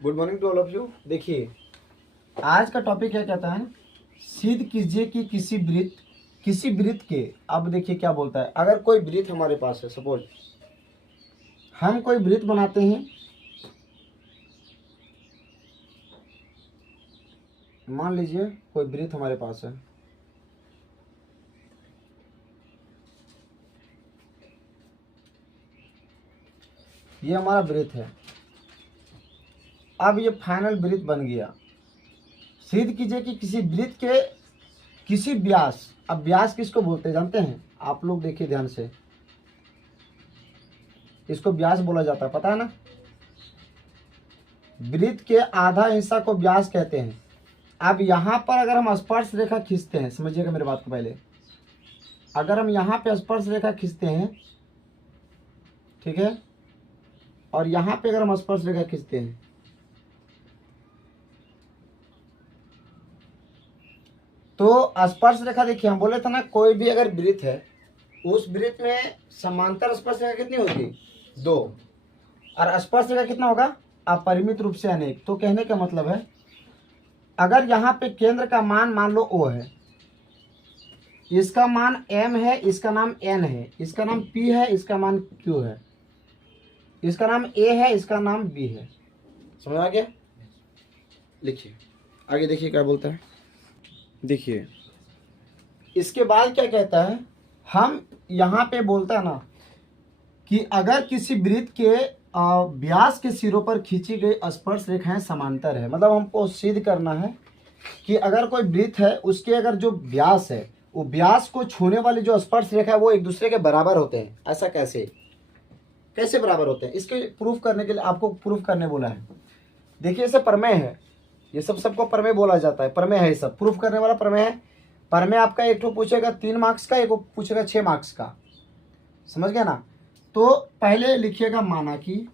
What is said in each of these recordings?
Good morning to all of you. देखिए आज का टॉपिक क्या कहता है, सिद्ध कीजिए कि किसी वृत्त के। अब देखिए क्या बोलता है, अगर कोई वृत्त हमारे पास है, सपोज हम कोई वृत्त बनाते हैं, मान लीजिए कोई वृत्त हमारे पास है, ये हमारा वृत्त है। अब ये फाइनल वृत्त बन गया। सिद्ध कीजिए कि किसी वृत्त के किसी व्यास, अब व्यास किसको बोलते हैं जानते हैं आप लोग? देखिए ध्यान से, इसको व्यास बोला जाता है, पता है ना? वृत्त के आधा हिस्सा को व्यास कहते हैं। अब यहाँ पर अगर हम स्पर्श रेखा खींचते हैं, समझिएगा मेरे बात को पहले, अगर हम यहाँ पे स्पर्श रेखा खींचते हैं, ठीक है, और यहाँ पे अगर हम स्पर्श रेखा खींचते हैं, तो स्पर्श रेखा देखिए, हम बोले थे ना कोई भी अगर वृत्त है, उस वृत्त में समांतर स्पर्श रेखा कितनी होगी? 2। और स्पर्श रेखा कितना होगा? अपरिमित रूप से अनेक। तो कहने का मतलब है, अगर यहाँ पे केंद्र का मान मान लो O है, इसका मान M है, इसका नाम N है, इसका नाम P है, इसका मान Q है, इसका नाम A है, इसका नाम B है। समझ आ गया? लिखिए आगे, देखिए क्या बोलता है। देखिए इसके बाद क्या कहता है, हम यहाँ पे बोलता है ना कि अगर किसी वृत्त के व्यास के सिरों पर खींची गई स्पर्श रेखाएं समांतर है, मतलब हमको सिद्ध करना है कि अगर कोई वृत्त है, उसके अगर जो व्यास है, वो व्यास को छूने वाली जो स्पर्श रेखा है वो एक दूसरे के बराबर होते हैं। ऐसा कैसे बराबर होते हैं? इसके प्रूफ करने के लिए आपको प्रूफ करने बोला है। देखिए इसे प्रमेय है, ये सबको प्रमेय बोला जाता है, प्रमेय है, ये सब प्रूफ करने वाला प्रमेय है। प्रमेय आपका एक तो पूछेगा 3 मार्क्स का, एक पूछेगा 6 मार्क्स का, समझ गया ना? तो पहले लिखिएगा माना कि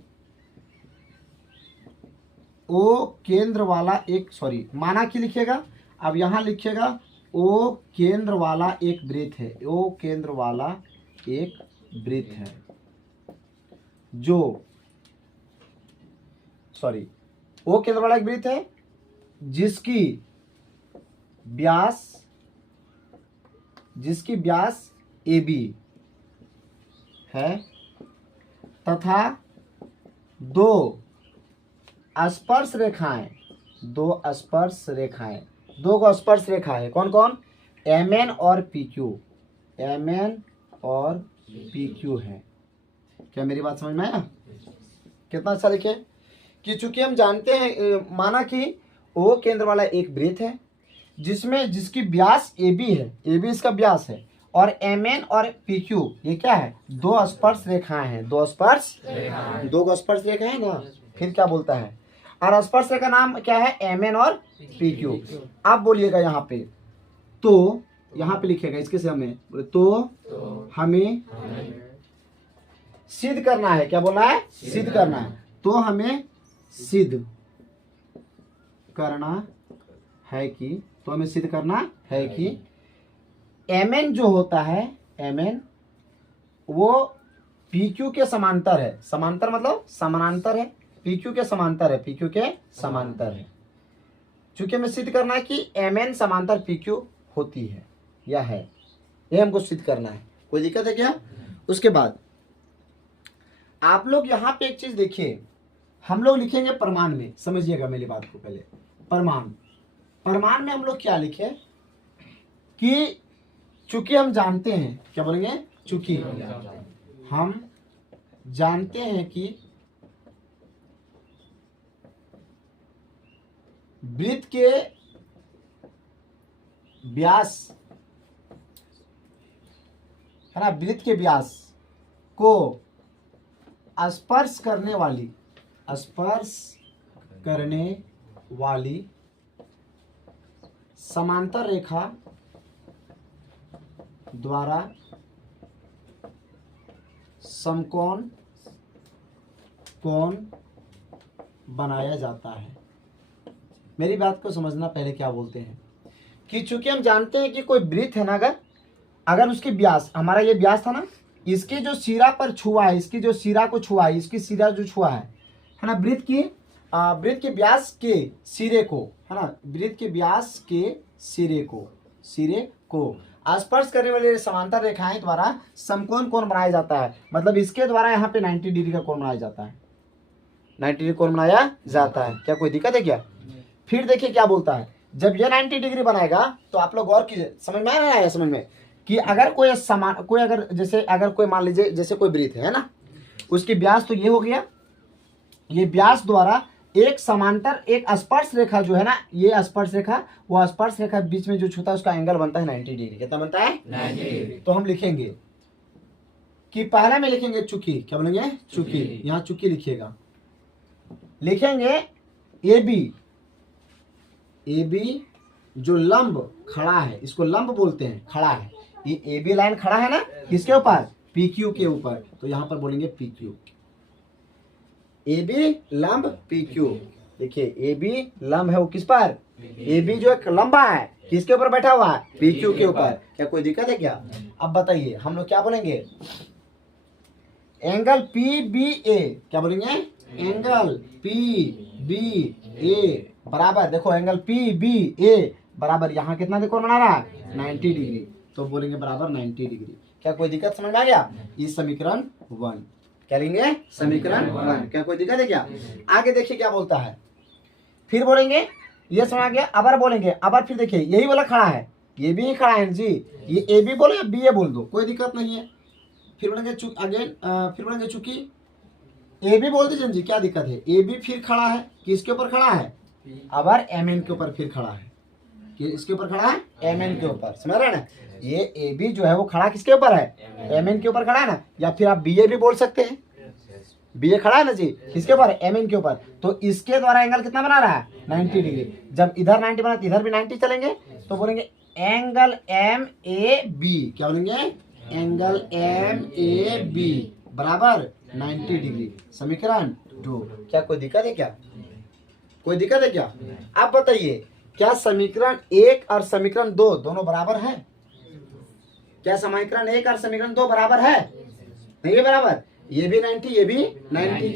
ओ केंद्र वाला एक, सॉरी माना कि लिखिएगा, अब यहां लिखिएगा ओ केंद्र वाला एक वृत्त है, ओ केंद्र वाला एक वृत्त है जो, सॉरी, ओ केंद्र वाला एक वृत्त है जिसकी व्यास AB है तथा दो स्पर्श रेखाएं, दो गो स्पर्श रेखा है। कौन कौन? MN और PQ, MN और PQ है। क्या मेरी बात समझ में आया? कितना अच्छा लिखे कि चूंकि हम जानते हैं, माना कि ओ केंद्र वाला एक वृत्त है जिसकी व्यास AB है, AB इसका व्यास है, और MN और PQ ये क्या है? दो स्पर्श रेखाएं हैं, दो गो स्पर्श रेखा है ना। फिर क्या बोलता है, और स्पर्श रेखा नाम क्या है? MN और PQ। आप बोलिएगा यहाँ पे, तो यहाँ पे लिखेगा इसके से हमें बोले तो हमें सिद्ध करना है। क्या बोलना है? सिद्ध करना है। तो हमें सिद्ध करना है कि MN जो होता है, MN वो PQ के समांतर है। समांतर मतलब समानांतर है, PQ के समांतर है, चूंकि हमें सिद्ध करना है कि MN समांतर PQ होती है या है, ये हमको सिद्ध करना है। कोई दिक्कत है क्या? उसके बाद आप लोग यहाँ पे एक चीज देखिए, हम लोग लिखेंगे प्रमाण में, समझिएगा मेरी बात को पहले। प्रमाण में हम लोग क्या लिखे कि चूंकि हम जानते हैं, क्या बोलेंगे? चूंकि हम जानते हैं कि वृत्त के व्यास है ना, वृत्त के व्यास को स्पर्श करने वाली समांतर रेखा द्वारा समकोण कोण बनाया जाता है। मेरी बात को समझना पहले क्या बोलते हैं कि चूंकि हम जानते हैं कि कोई वृत्त है ना, अगर उसकी व्यास, हमारा ये व्यास था ना, इसके जो सिरा पर छुआ है, इसकी जो सिरा को छुआ है, इसकी सिरा जो छुआ है ना वृत्त की, वृत्त के व्यास के सिरे को, है ना, वृत्त के व्यास के सिरे को स्पर्श करने वाले समांतर रेखाएं द्वारा समकोण कोण बनाया जाता है। मतलब इसके द्वारा यहाँ पे 90 डिग्री का कोण बनाया जाता है, 90 डिग्री कोण बनाया जाता है। क्या कोई दिक्कत है क्या? फिर देखिए क्या बोलता है, जब ये 90 डिग्री बनाएगा तो आप लोग गौर कीजिए, समझ में आया समझ में, कि अगर कोई अगर जैसे अगर कोई मान लीजिए जैसे कोई वृत्त है ना, उसकी व्यास तो ये हो गया, ये व्यास द्वारा एक समांतर एक स्पर्श रेखा जो है ना, ये स्पर्श रेखा, वो स्पर्श रेखा बीच में जो छूता है उसका एंगल बनता है 90 डिग्री। कितना बनता है? 90 डिग्री। तो हम लिखेंगे कि पहला में लिखेंगे चुकी, क्या बोलेंगे? चुकी। यहाँ चुकी लिखिएगा, लिखेंगे ए बी जो लंब खड़ा है, इसको लंब बोलते हैं, खड़ा है, ये ए बी लाइन खड़ा है ना, किसके ऊपर? पी क्यू के ऊपर, तो यहाँ पर बोलेंगे पी क्यू। ए बी लंब पी क्यू। देखिए ए बी लंब है वो किस पर? ए बी जो एक लंबा है किसके ऊपर बैठा हुआ है? पी क्यू के ऊपर। क्या कोई दिक्कत है क्या? अब बताइए हम लोग क्या बोलेंगे? एंगल पी बी ए, क्या बोलेंगे? एंगल पी बी ए बराबर, देखो एंगल पी बी ए बराबर यहाँ कितना देखो बना रहा है? 90 डिग्री। तो बोलेंगे बराबर 90 डिग्री। क्या कोई दिक्कत समझ में आ गया? इस समीकरण 1 क्या लेंगे? समीकरण 1। क्या कोई दिक्कत है क्या? आगे देखिए क्या बोलता है, फिर बोलेंगे ये समझ आ गया। अबर बोलेंगे, अबर फिर देखिए यही वाला खड़ा है, ये भी खड़ा है जी, ये ए बी बोलो या बी ए बोल दो, कोई दिक्कत नहीं है। फिर बोलेंगे फिर बोलेंगे चूंकि ए बी बोल दीजिए जी, क्या दिक्कत है? ए बी फिर खड़ा है, किसके ऊपर खड़ा है? अबर एम एन के ऊपर फिर खड़ा है, कि इसके ऊपर खड़ा है? एम एन के ऊपर। समझ रहे हैं ना? ये ए बी जो है वो खड़ा किसके ऊपर है? एम एन के ऊपर खड़ा है ना, या फिर आप बी ए भी बोल सकते हैं, बी ए खड़ा है ना जी, किसके ऊपर? एम एन के ऊपर। तो इसके द्वारा एंगल कितना बना रहा है? 90 डिग्री। जब इधर 90 बना तो इधर भी 90 चलेंगे, तो बोलेंगे एंगल एम ए बी, क्या बोलेंगे? एंगल एम ए बी बराबर 90 डिग्री। समीकरण 2। क्या कोई दिक्कत है क्या? कोई दिक्कत है क्या? आप बताइए, क्या समीकरण 1 और समीकरण 2 दोनों बराबर है? क्या समीकरण 1 और समीकरण 2 बराबर है? नहीं है बराबर, ये भी 90 ये भी 90।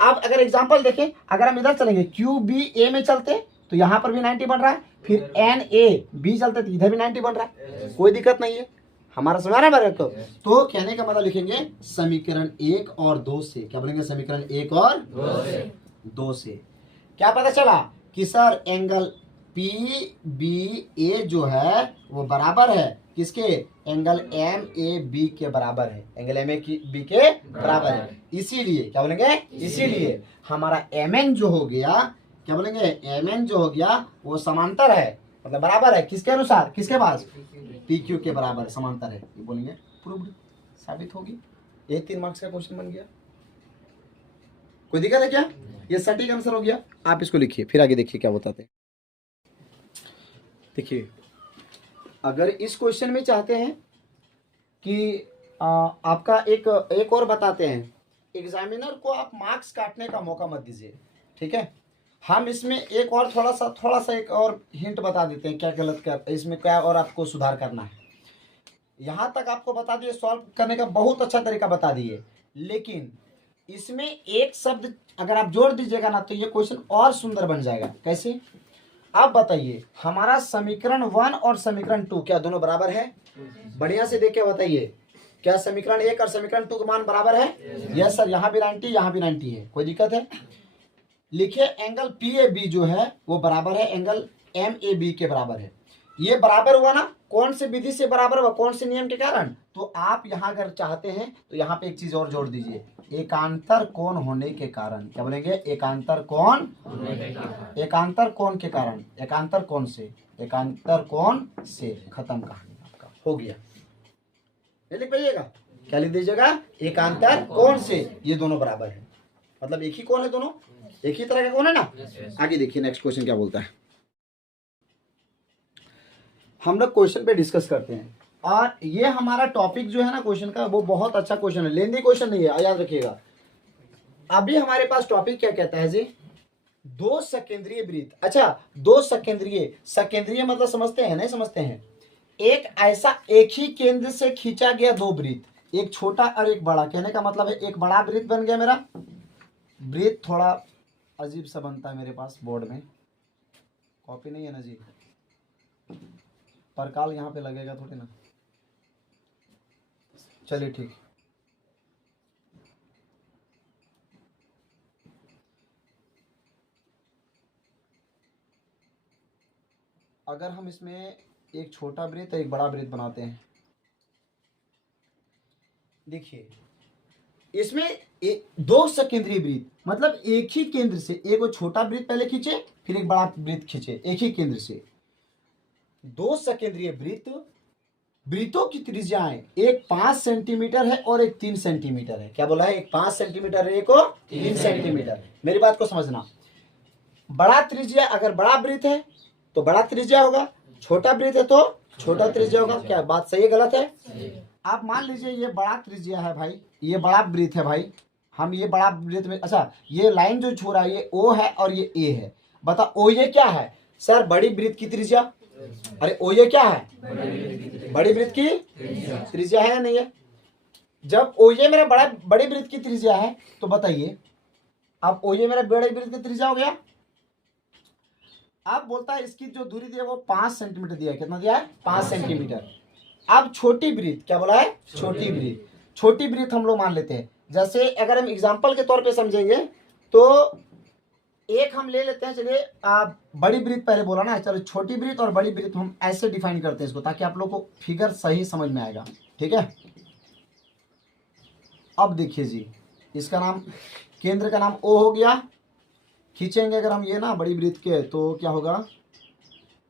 अब अगर एग्जांपल देखें, अगर हम इधर चलेंगे क्यू बी ए में चलते तो यहाँ पर भी 90 बन रहा है, फिर एन ए बी चलते तो इधर भी 90 बन रहा है, कोई दिक्कत नहीं है। हमारा समझ रहा है को? तो कहने का मतलब लिखेंगे समीकरण 1 और 2 से। क्या बोलेंगे? समीकरण 1 और 2 से क्या पता चला कि सर एंगल पी बी ए जो है वो बराबर है किसके? एंगल एम ए बी के बराबर है, एंगल एम ए बी के बराबर है। इसीलिए क्या बोलेंगे? इसीलिए हमारा एम एन जो हो गया, क्या बोलेंगे? एम एन जो हो गया वो समांतर है, मतलब बराबर है किसके अनुसार? किसके पास? पी क्यू के बराबर समांतर है, ये बोलेंगे प्रूव्ड, साबित होगी। ये 3 मार्क्स का क्वेश्चन बन गया। कोई दिक्कत है क्या? ये सटीक आंसर हो गया। आप इसको लिखिए, फिर आगे देखिए क्या बताते हैं। देखिए अगर इस क्वेश्चन में चाहते हैं कि आपका एक और बताते हैं, एग्जामिनर को आप मार्क्स काटने का मौका मत दीजिए, ठीक है? हम इसमें एक और थोड़ा सा एक और हिंट बता देते हैं, क्या गलत कर इसमें क्या और आपको सुधार करना है। यहाँ तक आपको बता दिए, सॉल्व करने का बहुत अच्छा तरीका बता दिए, लेकिन इसमें एक शब्द अगर आप जोड़ दीजिएगा ना तो ये क्वेश्चन और सुंदर बन जाएगा। कैसे? आप बताइए, हमारा समीकरण 1 और समीकरण 2 क्या दोनों बराबर है? बढ़िया से देख के बताइए, क्या समीकरण 1 और समीकरण 2 का मान बराबर है? यस सर, यहाँ भी 90 यहाँ भी 90 है, कोई दिक्कत है? लिखिए एंगल पी ए बी जो है वो बराबर है एंगल एम ए बी के बराबर है। ये बराबर हुआ ना, कौन से विधि से बराबर हुआ? कौन से नियम के कारण? तो आप यहाँ अगर चाहते हैं तो यहाँ पे एक चीज और जोड़ दीजिए, एकांतर कोण होने के कारण। क्या बोलेंगे? एकांतर कोण, एकांतर कोण के कारण, एकांतर कोण से, एकांतर कोण से। खत्म कहानी, आपका हो गया। ये लिख पाइएगा, क्या लिख दीजिएगा? एकांतर कोण से ये दोनों बराबर है, मतलब एक ही कोण है, दोनों एक ही तरह का कोण है ना। आगे देखिए नेक्स्ट क्वेश्चन क्या बोलता है। हम लोग क्वेश्चन पे डिस्कस करते हैं, और ये हमारा टॉपिक जो है ना क्वेश्चन का, वो बहुत अच्छा क्वेश्चन है, लेंदी क्वेश्चन नहीं है, याद रखिएगा। अभी हमारे पास टॉपिक क्या कहता है जी? 2 सकेंद्रीय वृत्त। अच्छा, 2 सकेंद्रीय, सकेंद्रीय मतलब समझते हैं? नहीं समझते हैं? एक ऐसा एक ही केंद्र से खींचा गया 2 वृत्त, एक छोटा और एक बड़ा। कहने का मतलब है एक बड़ा वृत्त बन गया मेरा, वृत्त थोड़ा अजीब सा बनता है मेरे पास बोर्ड में, कॉपी नहीं है ना जी, परकाल यहाँ पे लगेगा थोड़ी ना। चलिए ठीक। अगर हम इसमें एक छोटा वृत्त और एक बड़ा वृत्त बनाते हैं, देखिए इसमें दो सकेंद्रीय वृत्त, मतलब एक ही केंद्र से, एक वो छोटा वृत्त पहले खींचे फिर एक बड़ा वृत्त खींचे, एक ही केंद्र से दो सकेंद्रीय वृत्त, वृत्तों की त्रिज्याएं एक 5 सेंटीमीटर है और एक 3 सेंटीमीटर है। क्या बोला है? एक 5 सेंटीमीटर है, एक और 3 सेंटीमीटर। मेरी बात को समझना, बड़ा त्रिज्या अगर बड़ा वृत्त है तो बड़ा त्रिज्या होगा, छोटा वृत्त है तो छोटा त्रिज्या होगा। क्या बात सही है गलत है? आप मान लीजिए ये बड़ा त्रिज्या है भाई, ये बड़ा वृत्त है भाई, हम ये बड़ा वृत्त में, अच्छा ये लाइन जो छू रहा है ये ओ है और ये ए है। बता ओ ये क्या है? सर बड़ी वृत्त की त्रिज्या। अरे ओ ये क्या है? बड़ी वृत्त की त्रिज्या है या नहीं है? जब ओ ये मेरा बड़ी वृत्त की त्रिज्या है तो बताइए, अब ओ ये मेरा बड़ी वृत्त की त्रिज्या हो गया। अब बोलता है इसकी जो दूरी दी है वो 5 सेंटीमीटर दिया है। कितना दिया है? 5 सेंटीमीटर। अब छोटी वृत्त, क्या बोला है? छोटी वृत्त। छोटी वृत्त हम लोग मान लेते हैं, जैसे अगर हम एग्जांपल के तौर पे समझेंगे तो एक हम ले लेते हैं, चलिए बड़ी वृत्त पहले बोला ना, चलो छोटी वृत्त और बड़ी वृत्त हम ऐसे डिफाइन करते हैं इसको, ताकि आप लोग को फिगर सही समझ में आएगा। ठीक है, अब देखिए जी, इसका नाम, केंद्र का नाम ओ हो गया। खींचेंगे अगर हम ये ना बड़ी वृत्त के तो क्या होगा?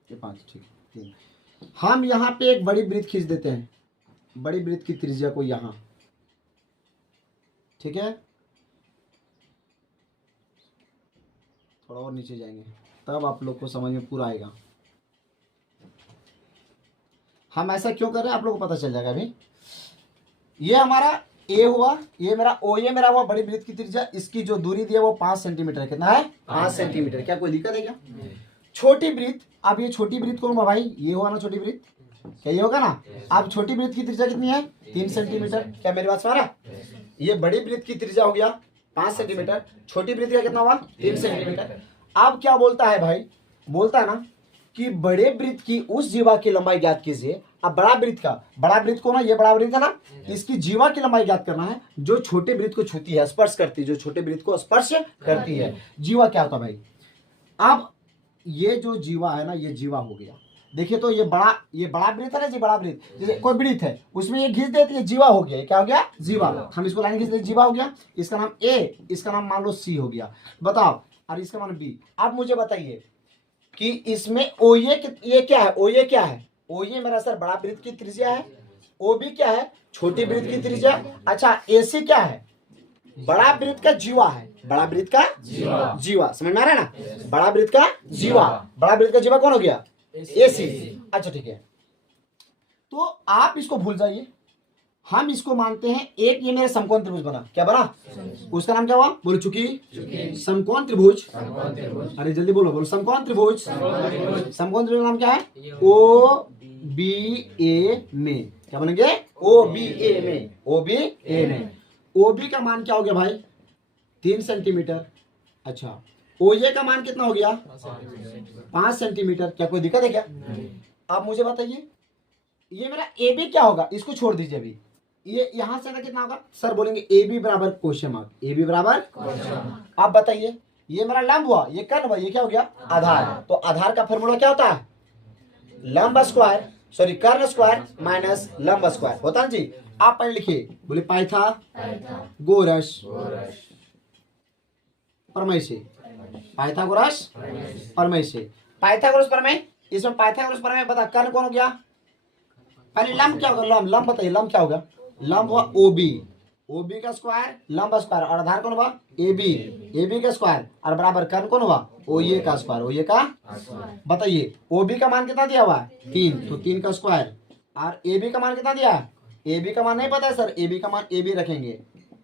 ये 5, ठीक, 3। हम यहाँ पे एक बड़ी वृत्त खींच देते हैं, बड़ी वृत्त की त्रिज्या को यहाँ, ठीक है, थोड़ा और नीचे जाएंगे तब आप लोग को समझ में पूरा आएगा। हम ऐसा क्यों कर रहे हैं आप लोग को पता चल जाएगा अभी। ये हमारा ए हुआ, ये मेरा ओ, ये मेरा हुआ बड़ी वृत्त की त्रिज्या, इसकी जो दूरी दी है वो 5 सेंटीमीटर है। कितना है? 5 सेंटीमीटर। क्या कोई दिक्कत है क्या? छोटी वृत्त, अब ये छोटी वृत्त कौन हुआ भाई? ये हुआ ना छोटी वृत्त, क्या ये होगा ना? अब छोटी वृत्त की त्रिज्या कितनी है? 3 सेंटीमीटर। क्या मेरी बात समझ रहा? ये बड़ी वृत्त की त्रिज्या हो गया 5 सेंटीमीटर, छोटी वृत्त का कितना हुआ? 3 सेंटीमीटर। अब क्या बोलता है भाई? बोलता है ना कि बड़े वृत्त की उस जीवा की लंबाई ज्ञात कीजिए। अब बड़ा वृत्त को ना, ये बड़ा वृत्त है ना, इसकी जीवा की लंबाई ज्ञात करना है जो छोटे वृत्त को छूती है, स्पर्श करती है, जो छोटे वृत्त को स्पर्श करती है। जीवा क्या होता है भाई? अब ये जो जीवा है ना, ये जीवा हो गया। देखिए तो ये बड़ा वृत्त है ना जी, बड़ा वृत्त, जैसे कोई वृत्त है उसमें ये घिस देती है, जीवा हो गया। क्या हो गया? जीवा। हम इसको लाइन खींच देते, जीवा हो गया। इसका नाम ए, इसका नाम मान लो सी हो गया। बताओ, और इसका नाम बी। अब मुझे बताइए कि इसमें ओ ये क्या है? ओ ये क्या है? ओ ये मेरा सर बड़ा वृत्त की त्रिज्या है, ओ बी क्या है? छोटी वृत्त की त्रिज्या। अच्छा ए सी क्या है? बड़ा वृत्त का जीवा है, बड़ा वृत्त का जीवा। समझ में आ रहा है ना? बड़ा वृत्त का जीवा, बड़ा वृत्त का जीवा कौन हो गया? ए सी। अच्छा ठीक है, तो आप इसको भूल जाइए, हम इसको मानते हैं एक ये मेरा समकोण त्रिभुज बना। क्या बना? उसका नाम क्या हुआ? बोलो चुकी समकोण त्रिभुज। अरे जल्दी बोलो समकोण त्रिभुज। समकोण त्रिभुज का नाम क्या है? ओ बी ए में। क्या बोलेंगे? ओ बी ए में। ओ बी ए में। ओ बी का मान क्या हो गया भाई? 3 सेंटीमीटर। अच्छा ओ ए का मान कितना हो गया? 5 सेंटीमीटर। क्या कोई दिक्कत है क्या? अब मुझे बताइए ये मेरा ए बी क्या होगा? इसको छोड़ दीजिए अभी, ये यहां से कितना होगा? सर बोलेंगे ए बी बराबर क्वेश्चन मार्क, ए बी बराबर। अब बताइए ये मेरा लंब हुआ, ये कर्ण हुआ, ये क्या हो गया? आधार। तो आधार का फॉर्मूला क्या होता है? लंब स्क्वायर, सॉरी कर्ण स्क्वायर माइनस लंब स्क्वायर होता है जी। आप पहले लिखिए, बोले पाइथागोरस प्रमेय से, पाइथागोरस प्रमेय से, पाइथागोरस प्रमेय। इसमें पाइथागोरस प्रमेय बता, कर्ण कौन हो गया? पहले लंब क्या होगा? लंब बताइए, लंब क्या होगा? लंब हुआ ओ बी का स्क्वायर, लंब स्क्वायर, और आधार कौन हुआ? ए बी का स्क्वायर, और बराबर कर्ण कौन हुआ? ओ ए का स्क्वायर, ओ ए का। बताइए ओ बी का मान कितना दिया हुआ है? 3, तो 3 का स्क्वायर, और ए बी का मान कितना दिया है? ए बी का मान नहीं पता है सर, ए बी का मान ए बी रखेंगे,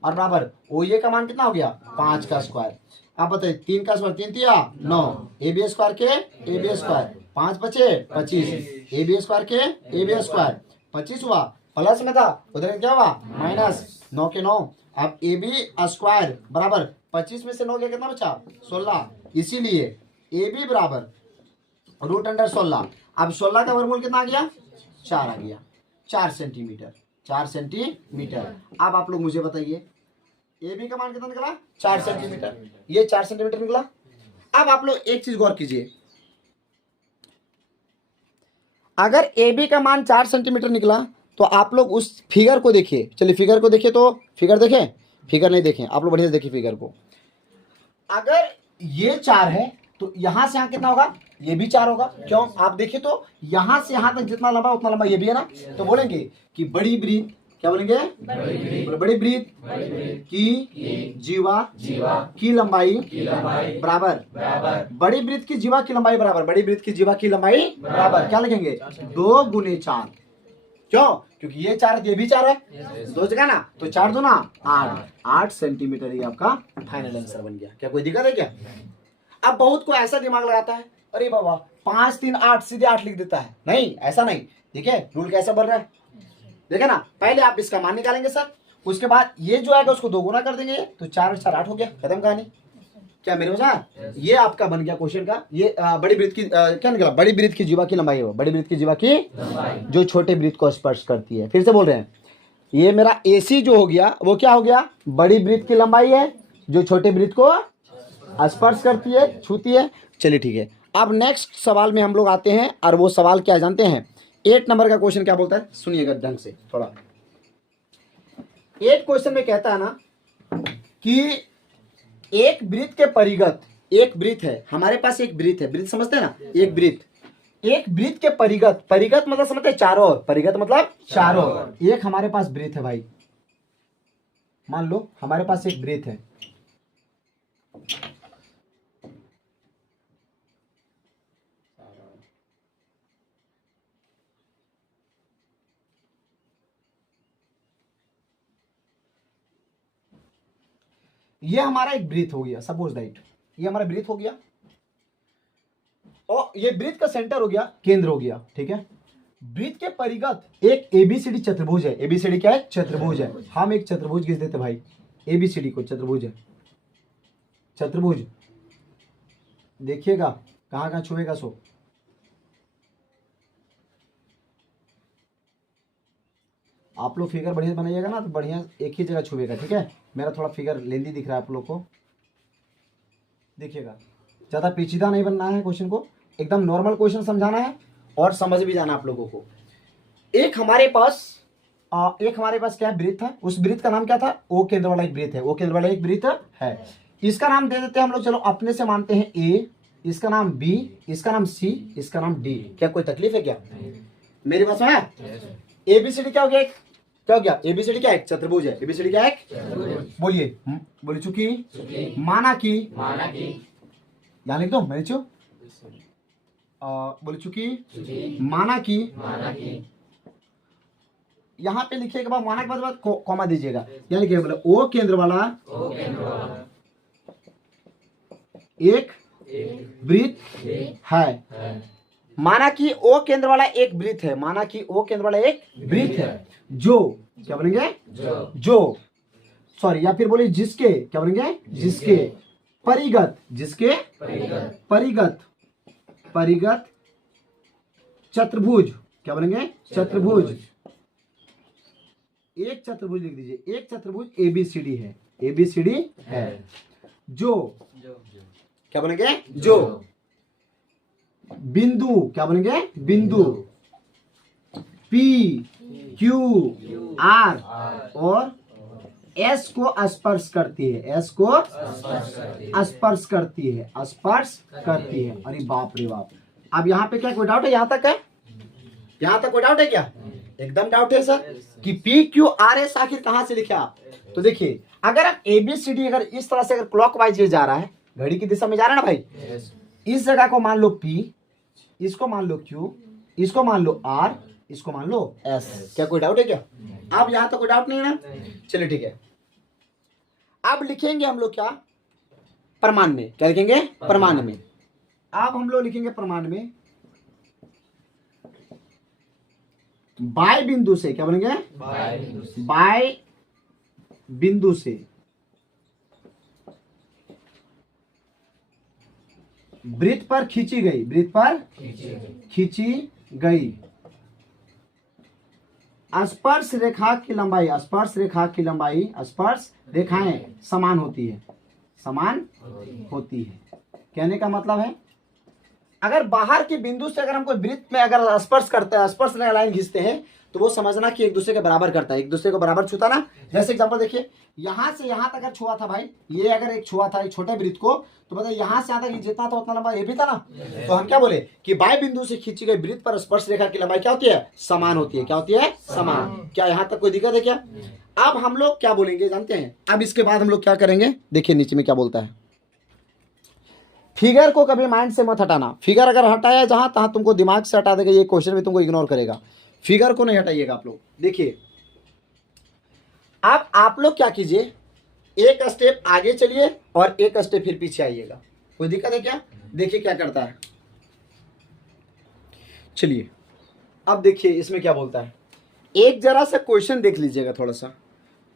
और बराबर ओ ए का मान कितना हो गया? 5 का स्क्वायर। आप बताइए 3 का स्क्वायर, 3 दिया 9, ए बी स्क्वायर के ए बी स्क्वायर, 5 बचे 25, ए बी स्क्वायर के ए बी स्क्वायर 25 हुआ, प्लस में था उधर क्या हुआ? माइनस। 9 के 9, अब ए बी स्क्वायर बराबर 25 में से 9 गया कितना बचा 16, इसीलिए ए बी बराबर √16। अब 16 का वर्गमूल कितना आ गया 4 आ गया, 4 सेंटीमीटर, 4 सेंटीमीटर। अब आप लोग मुझे बताइए ए बी का मान कितना निकला 4 सेंटीमीटर, ये 4 सेंटीमीटर निकला। अब आप लोग एक चीज गौर कीजिए, अगर ए बी का मान 4 सेंटीमीटर निकला तो आप लोग उस फिगर को देखिए, चलिए फिगर को देखिए, तो फिगर देखें, फिगर नहीं देखें आप लोग, बढ़िया से देखिए फिगर को। अगर ये 4 है तो यहां से यहां कितना होगा, ये भी 4 होगा। क्यों, आप देखिए तो यहां से यहां तक जितना लंबा उतना लंबा ये भी है ना, तो बोलेंगे कि बड़ी ब्रीथ, क्या बोलेंगे, बड़ी ब्रीथ की जीवा की लंबाई बराबर, बड़ी ब्रीथ की जीवा की लंबाई बराबर, बड़ी ब्रीथ की जीवा की लंबाई बराबर क्या लिखेंगे 2 × 4। क्यों, क्योंकि ये 4 ये भी 4 है, 2 जगह ना, तो 4 दूना 8 सेंटीमीटर ही आपका फाइनल आंसर बन गया। क्या कोई दिक्कत है क्या। अब बहुत को ऐसा दिमाग लगाता है, अरे बाबा 5 3 8 सीधे 8 लिख देता है, नहीं ऐसा नहीं। देखिए रूल कैसे बन रहा है, देखे ना, पहले आप इसका मान निकालेंगे सर, उसके बाद ये जो आएगा उसको 2 गुना कर देंगे, तो 4 4 8 हो गया, खत्म कहानी। क्या मेरे पास ये आपका बन गया क्वेश्चन का। ये बड़ी वृत्त की क्या निकला, बड़ी वृत्त की जीवा की लंबाई है, बड़ी वृत्त की जीवा की जो छोटे वृत्त को स्पर्श करती है। फिर से बोल रहे हैं, ये मेरा AC जो हो गया वो क्या हो गया, बड़ी वृत्त की लंबाई है जो छोटे वृत्त को स्पर्श करती है, छूती है। चलिए ठीक है, अब नेक्स्ट सवाल में हम लोग आते हैं, और वो सवाल क्या जानते हैं, 8 नंबर का क्वेश्चन क्या बोलता है, सुनिएगा ढंग से थोड़ा। 8 क्वेश्चन में कहता है ना कि एक वृत्त के परिगत, एक वृत्त है हमारे पास, एक वृत्त है, वृत्त समझते हैं ना, एक वृत्त के परिगत, परिगत मतलब समझते हैं चारों ओर, परिगत मतलब चारों ओर। एक हमारे पास वृत्त है भाई, मान लो हमारे पास एक वृत्त है, ये हमारा एक वृत्त हो गया, सपोज दैट ये हमारा वृत्त हो गया, और ये वृत्त का सेंटर हो गया, केंद्र हो गया, ठीक है। वृत्त के परिगत एक ABCD चतुर्भुज है, ABCD क्या है, चतुर्भुज है। हम एक चतुर्भुज खींच देते भाई, ABCD को चतुर्भुज है, चतुर्भुज देखिएगा कहां कहां छुएगा, सो आप लोग फिगर बढ़िया बनाइएगा ना, तो बढ़िया एक ही जगह छुएगा, ठीक है। मेरा थोड़ा फिगर लेंदी दिख रहा है आप लोग को, देखिएगा, ज्यादा पेचीदा नहीं बनना है क्वेश्चन को, एकदम नॉर्मल क्वेश्चन समझाना है और समझ भी जाना आप लोगों को। एक हमारे पास क्या वृत्त है, उस वृत्त का नाम क्या था, O केंद्र वाला एक वृत्त है, O केंद्र वाला एक वृत्त है। इसका नाम दे देते हैं हम लोग, चलो अपने से मानते हैं A, इसका नाम B, इसका नाम C, इसका नाम D। क्या कोई तकलीफ है क्या, मेरे पास है। ABCD क्या हो गया, क्या हो गया, ABCD क्या है, चतुर्भुज है। ABCD क्या है, बोलिए बोले, चूंकि माना कि, यहाँ लिख दो मैंने चो, बोले चूंकि माना कि, यहाँ पे लिखिएगा बाद, माना के बाद कॉमा दीजिएगा, यहाँ लिखिएगा बोले O केंद्र वाला एक वृत्त है। माना कि O केंद्र वाला एक वृत्त है, माना कि O केंद्र वाला एक वृत्त है, जो क्या बोलेंगे, जो सॉरी, या फिर बोले जिसके, क्या बोलेंगे, जिसके परिगत, जिसके परिगत चतुर्भुज, क्या बोलेंगे, चतुर्भुज, एक चतुर्भुज लिख दीजिए, एक चतुर्भुज ABCD है, ABCD है, जो क्या बोलेंगे, जो बिंदु, क्या बोलेंगे, बिंदु P Q R और S को स्पर्श करती है, S को स्पर्श करती है, स्पर्श करती है। अरे बाप रे बाप, अब यहाँ पे क्या कोई डाउट है, यहाँ तक है, यहाँ तक कोई डाउट है क्या, एकदम डाउट है सर कि P Q R S आखिर कहां से लिखे आप। तो देखिए अगर आप ABCD अगर इस तरह से अगर क्लॉकवाइज जा रहा है, घड़ी की दिशा में जा रहा है ना भाई, इस जगह को मान लो P, इसको मान लो Q, इसको मान लो R, इसको मान लो S। क्या कोई डाउट है क्या, अब यहां तो कोई डाउट नहीं है ना, चलिए ठीक है। अब लिखेंगे हम लोग क्या, प्रमाण में, क्या लिखेंगे, प्रमाण में। अब हम लोग लिखेंगे प्रमाण में, बाय बिंदु से, क्या बोलेंगे, बाय बिंदु से वृत्त पर खींची गई, वृत्त पर खींची गई स्पर्श रेखा की लंबाई, स्पर्श रेखा की लंबाई, स्पर्श रेखाएं समान होती है, समान होती है। कहने का मतलब है अगर बाहर के बिंदु से अगर हम कोई वृत्त में अगर स्पर्श करते हैं, स्पर्श लाइन खींचते हैं, तो वो समझना कि एक दूसरे के बराबर करता है, एक दूसरे को बराबर छूता ना। जैसे एग्जांपल देखिए, यहां से यहां तक अगर छुआ था भाई, ये अगर एक छुआ था एक छोटे वृत्त को, तो बताइए यहां से यहां तक जितना था उतना लंबा ये भी था ना। तो हम क्या बोले कि बाएं बिंदु से खींची गई वृत्त पर स्पर्श रेखा की लंबाई क्या होती है, समान होती है। क्या होती है, समान। क्या यहां तक कोई दिक्कत है क्या? अब हम लोग क्या बोलेंगे जानते हैं? अब इसके बाद हम लोग क्या करेंगे, देखिए नीचे में क्या बोलता है। फिगर को कभी माइंड से मत हटाना, फिगर अगर हटाया जहां तहां तुमको दिमाग से हटा देगा, ये क्वेश्चन भी तुमको इग्नोर करेगा। फिगर को नहीं हटाइएगा आप लोग। देखिए अब आप लोग क्या कीजिए, एक स्टेप आगे चलिए और एक स्टेप फिर पीछे आइएगा। कोई दिक्कत है क्या? देखिए क्या करता है। चलिए अब देखिए इसमें क्या बोलता है। एक जरा सा क्वेश्चन देख लीजिएगा थोड़ा सा।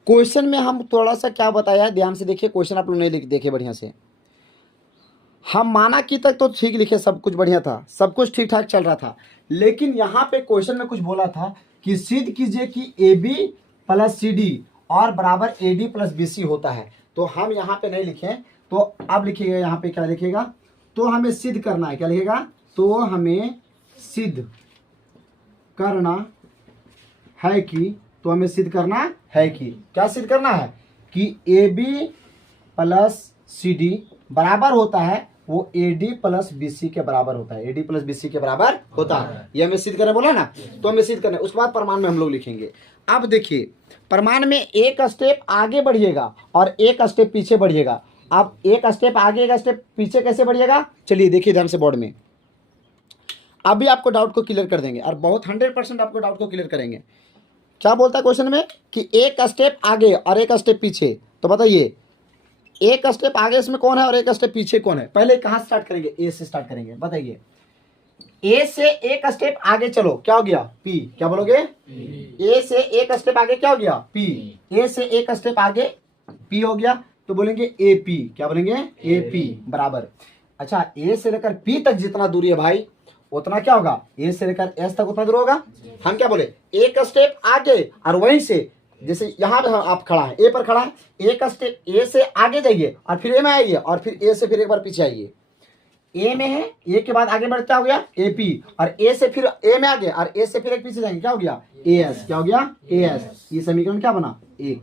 क्वेश्चन में हम थोड़ा सा क्या बताया है, ध्यान से देखिए। क्वेश्चन आप लोग नहीं देखे बढ़िया से। हम माना कि तक तो ठीक लिखे, सब कुछ बढ़िया था, सब कुछ ठीक ठाक चल रहा था, लेकिन यहाँ पे क्वेश्चन में कुछ बोला था कि सिद्ध कीजिए कि AB प्लस CD और बराबर AD प्लस BC होता है। तो हम यहाँ पे नहीं लिखे, तो अब लिखिएगा यहाँ पे क्या लिखेगा, तो हमें सिद्ध करना है। क्या लिखेगा? तो हमें सिद्ध करना है कि, तो हमें सिद्ध करना है कि, क्या सिद्ध करना है कि AB प्लस CD बराबर होता है वो AD प्लस BC के बराबर होता है, AD प्लस BC के बराबर होता है। ये हमें सिद्ध करना बोला ना, तो हमें सिद्ध करना है। उसके बाद प्रमाण में हम लोग लिखेंगे। अब देखिए प्रमाण में एक स्टेप आगे बढ़िएगा और एक स्टेप पीछे बढ़िएगा। अब एक स्टेप आगे एक स्टेप पीछे कैसे बढ़िएगा, चलिए देखिए ध्यान से बोर्ड में। अभी आपको डाउट को क्लियर कर देंगे और बहुत 100% आपको डाउट को क्लियर करेंगे। क्या बोलता है क्वेश्चन में कि एक स्टेप आगे और एक स्टेप पीछे। तो बताइए एक स्टेप आगे इसमें कौन है और एक स्टेप पीछे कौन है? पहले कहां स्टार्ट करेंगे? ए से स्टार्ट करेंगे। बताइए ए से एक स्टेप आगे चलो, क्या हो गया? पी। क्या बोलोगे? ए से एक स्टेप आगे क्या हो गया? पी। ए से एक स्टेप आगे पी हो गया, तो बोलेंगे AP। क्या बोलेंगे? AP बराबर। अच्छा ए से लेकर पी तक जितना दूरी है भाई उतना क्या होगा? ए से लेकर एस तक उतना दूर होगा। हम क्या बोले, एक स्टेप आगे और वहीं से, जैसे यहाँ पे आप खड़ा है, ए पर खड़ा है, एक स्टेप ए से आगे जाइए और फिर ए में आइए और फिर ए से फिर एक बार पीछे आइए। ए में है, ए के बाद आगे बढ़ता हो गया AP, और ए से फिर ए में आ गया और ए से फिर एक पीछे जाएंगे, क्या हो गया? AS। क्या हो गया? AS। ये समीकरण क्या बना? एक।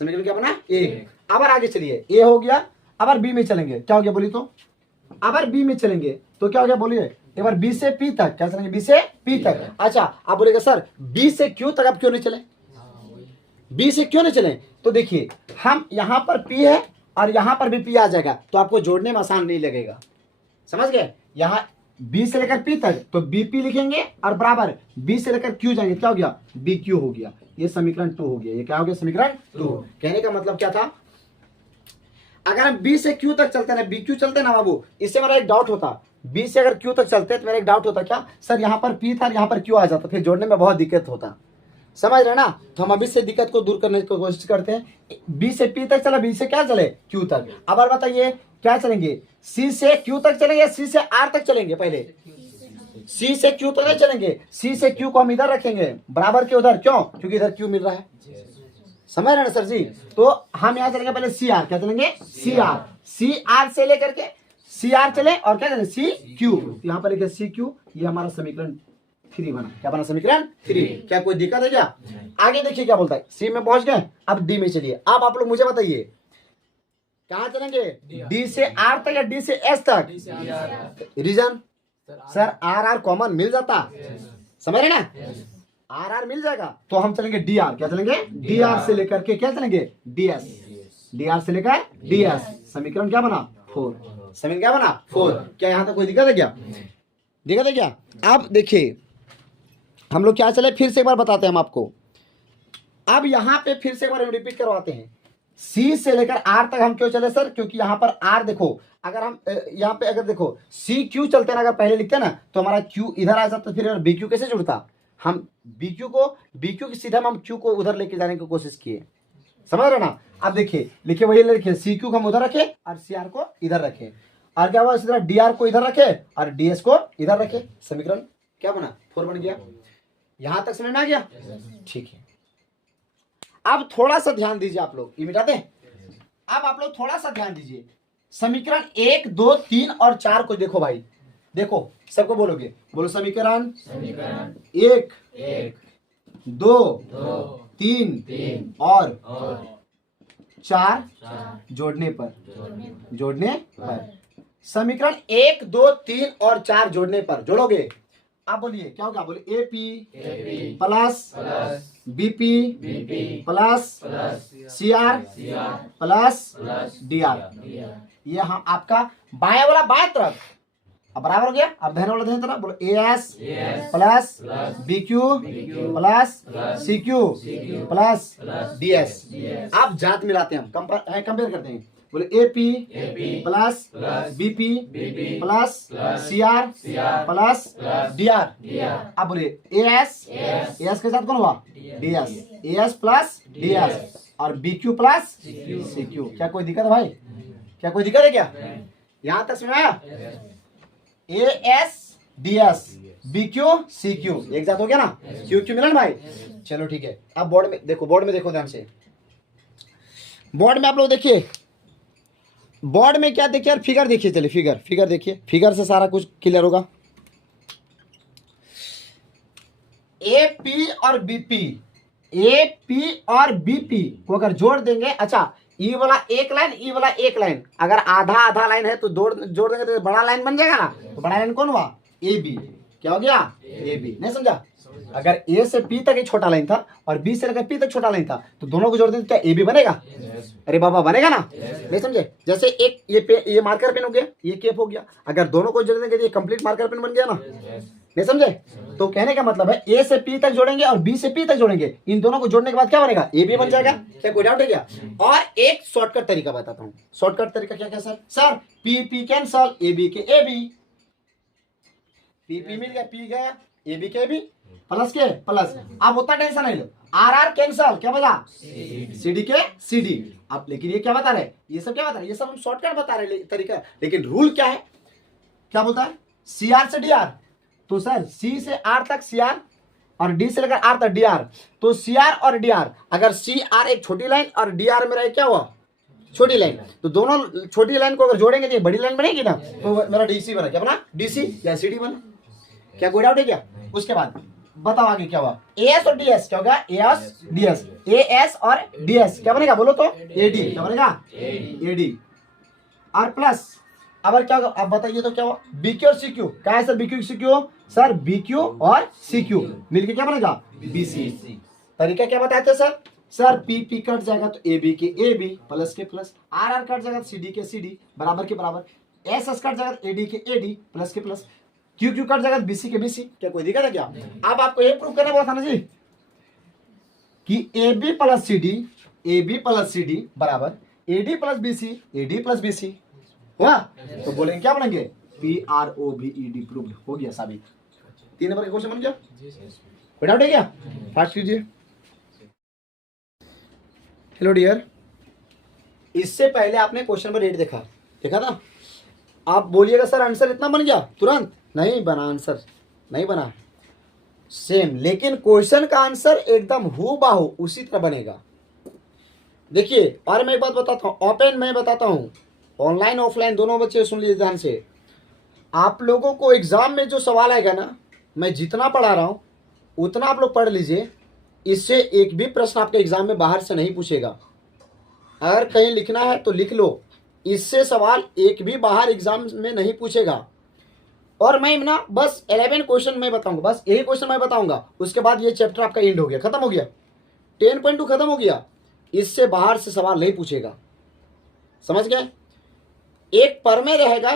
समीकरण क्या बना? एक। अब आगे चलिए, ए हो गया, अब बी में चलेंगे, क्या हो गया बोली? तो अब बी में चलेंगे तो क्या हो गया बोलिए एक बार? B से P तक। क्या चलेंगे? B से P तक। अच्छा आप बोलेगा सर B से Q तक आप क्यों नहीं चले? B से क्यों नहीं चले? तो देखिए हम यहाँ पर P है और यहाँ पर भी P आ जाएगा, तो आपको जोड़ने में आसान नहीं लगेगा। समझ गए? यहाँ B से लेकर P तक तो BP लिखेंगे और बराबर B से लेकर Q जाएंगे, क्या हो गया? BQ हो गया। ये समीकरण 2 हो गया। ये क्या हो गया? समीकरण 2। कहने का मतलब क्या था, अगर हम B से Q तक चलते ना, BQ चलते ना बाबू, इससे मेरा एक डाउट होता, B से अगर Q तक चलते तो मेरा एक डाउट होता, क्या सर यहाँ पर P था यहाँ पर Q आ जाता, फिर जोड़ने में बहुत दिक्कत होता। समझ रहे ना? तो हम अभी से दिक्कत को दूर करने की कोशिश करते हैं। B से P तक चला, B से क्या चले? Q तक। अब और बताइए क्या चलेंगे? C से Q तक चलेंगे, C से R तक चलेंगे? पहले C से Q तो नहीं चलेंगे, C से Q को हम इधर रखेंगे बराबर के उधर। क्यों? क्योंकि इधर Q मिल रहा है। समझ रहे ना सर जी? तो हम यहाँ चलेंगे पहले CR। क्या चलेंगे? CR। CR से लेकर के CR चले और क्या चले? CQ। यहाँ पर लिखे CQ। ये हमारा समीकरण 3 बना। क्या बना? समीकरण 3। क्या कोई दिक्कत है क्या? आगे देखिए क्या बोलता है। C में पहुंच गए, अब D में चलिए। अब आप लोग मुझे बताइए कहाँ चलेंगे? D से R तक या D से S तक? रीजन सर RR कॉमन मिल जाता, समझ रहे ना? RR मिल जाएगा तो हम चलेंगे DR। क्या चलेंगे? DR से लेकर के क्या चलेंगे? DS। DR से लेकर DS। समीकरण क्या बना? 4। समीकरण क्या बना? 4। क्या यहाँ तक कोई दिक्कत है क्या? दिक्कत है क्या? अब देखिए हम लोग क्या चले, फिर से एक बार बताते हैं हम आपको। अब यहाँ पे फिर से एक बार हम रिपीट करवाते हैं। C से लेकर R तक हम क्यों चले सर? क्योंकि यहाँ पर R देखो, अगर हम यहाँ पे अगर देखो CQ चलते ना, अगर पहले लिखते ना तो हमारा Q इधर आ जाता, फिर BQ कैसे जुड़ता? हम BQ की सीधा हम Q को उधर लेके जाने की कोशिश किए। समझ रहे ना। अब देखिए लिखिए, वही लिखिए, सी क्यू को हम उधर रखे और सी आर को इधर रखे, और क्या हुआ इसी तरह डी आर को इधर रखे और डी एस को इधर रखे। समीकरण क्या बना, 4 बन गया। यहां तक समझ में आ गया? ठीक है। अब थोड़ा सा ध्यान दीजिए आप लोग, ये मिटा दें। अब आप लोग थोड़ा सा ध्यान दीजिए, समीकरण 1, 2, 3 और 4 को देखो भाई, देखो सबको बोलोगे, बोलो समीकरण 1, 2, 3 और 4 जोड़ने पर समीकरण 1, 2, 3 और 4 जोड़ने पर जोड़ोगे। आप बोलिए क्या होगा, बोलिए A P plus B P plus C R plus D R. ये हम आपका बाएं वाला बाएं तरफ अब बराबर हो गया। अब दाहिने वाला दाहिने तरफ बोलो A S plus B Q plus C Q plus D S. आप जात मिलाते हैं, हम कंपेयर करते हैं, बोले A P plus B P plus C R plus D R. अब बोले ए एस के साथ कौन हुआ, D S, A S plus D S और B Q plus C Q. क्या कोई दिक्कत है भाई, क्या कोई दिक्कत है क्या? यहां तक समझ आया? A S D S B Q C Q एक साथ हो गया ना, क्यू क्यू मिला ना भाई। चलो ठीक है। अब बोर्ड में देखो ध्यान से, बोर्ड में आप लोग देखिए, बोर्ड में क्या देखिए यार, फिगर देखिए, चलिए फिगर देखिए, फिगर से सारा कुछ क्लियर होगा। ए पी और बीपी को अगर जोड़ देंगे, अच्छा ई वाला एक लाइन, अगर आधा लाइन है तो जोड़ देंगे तो बड़ा लाइन बन जाएगा ना। तो बड़ा लाइन कौन हुआ, ए बी। क्या हो गया, ए बी। नहीं समझा? अगर ए से पी तक एक छोटा लाइन था और बी से लेकर पी तक छोटा लाइन था, तो दोनों को जोड़ देंगे, क्या ए बी बनेगा? अरे बाबा बनेगा ना। नहीं समझे? जैसे एक ये मार्कर पेन हो गया, ये केप हो गया, अगर दोनों को जोड़ देंगे तो ये कंप्लीट मार्कर पेन बन गया ना। नहीं समझे? तो कहने का मतलब है ए से पी तक जोड़ेंगे और बी से पी तक जोड़ेंगे, इन दोनों को जोड़ने के बाद क्या बनेगा, ए बी बन जाएगा। क्या कोई डाउट है क्या? और एक शॉर्टकट तरीका बताता हूँ। शॉर्टकट तरीका क्या sir P cancel, A B के ए बी, पी मिल गया, पी गया, ए बी के बी प्लस। अब उतना टेंशन नहीं लो, आर कैंसल, क्या बता, सी डी के सी डी। अब लेकिन ये क्या बता रहे, ये सब क्या बता रहे, ये सब हम शॉर्टकट बता रहे तरीका, लेकिन रूल क्या है, क्या बोलता है, सी आर से डी आर। तो सर सी से आर तक सी आर और डी से लेकर आर तक डी आर। तो सी आर और डी आर, अगर सी आर एक छोटी लाइन और डी आर में रहे क्या हुआ, छोटी लाइन, तो दोनों छोटी लाइन को अगर जोड़ेंगे तो बड़ी लाइन बनेगी ना। तो मेरा डीसी बना, क्या बना, डीसी या सीडी बना। क्या कोई डाउट है क्या? उसके बाद बताओ आगे क्या हुआ, एएस और डीएस क्या होगा, एएस डीएस, एएस और डीएस क्या बनेगा, बोलो तो एडी। क्या बनेगा, एडी। और प्लस अब क्या होगा, अब बताइए तो क्या हुआ, बीक्यू और सीक्यू। क्या है sir BQ CQ, sir BQ और सीक्यू मिलके क्या बनेगा, बीसी। तरीका क्या बताए थे सर पी कट जाएगा तो ए बी के ए बी प्लस के प्लस, आर कट जाएगा तो सी डी के सी डी बराबर के बराबर, एस कट जाएगा तो ए डी के ए डी प्लस के प्लस, क्यू कट जाएगा तो बीसी के बीसी। क्या कोई दिक्कत है क्या? अब आपको ये प्रूव करना बोला था ना जी कि A B plus C D बराबर ए डी प्लस बीसी हुआ। तो बोलेंगे क्या बनेंगे, P R O B E D proved, हो गया साबित। 3 नंबर का क्वेश्चन बन गया। कोई डाउट है क्या? फास्ट कीजिए। हेलो डियर, इससे पहले आपने क्वेश्चन नंबर 8 देखा था। आप बोलिएगा सर आंसर इतना बन गया तुरंत, नहीं बना, आंसर नहीं बना सेम, लेकिन क्वेश्चन का आंसर एकदम हूबहू उसी तरह बनेगा। देखिए और मैं एक बात बताता हूँ, ओपन मैं बताता हूँ, ऑनलाइन ऑफलाइन दोनों बच्चे सुन लीजिए ध्यान से। आप लोगों को एग्जाम में जो सवाल आएगा ना, मैं जितना पढ़ा रहा हूँ उतना आप लोग पढ़ लीजिए, इससे एक भी प्रश्न आपके एग्जाम में बाहर से नहीं पूछेगा। अगर कहीं लिखना है तो लिख लो, इससे सवाल एक भी बाहर एग्जाम में नहीं पूछेगा। और मैं ना बस 11 क्वेश्चन मैं बताऊंगा, बस यही क्वेश्चन मैं बताऊंगा, उसके बाद ये चैप्टर आपका एंड हो गया, खत्म हो गया, 10.2 खत्म हो गया। इससे बाहर से सवाल नहीं पूछेगा, समझ गए? एक परमेय रहेगा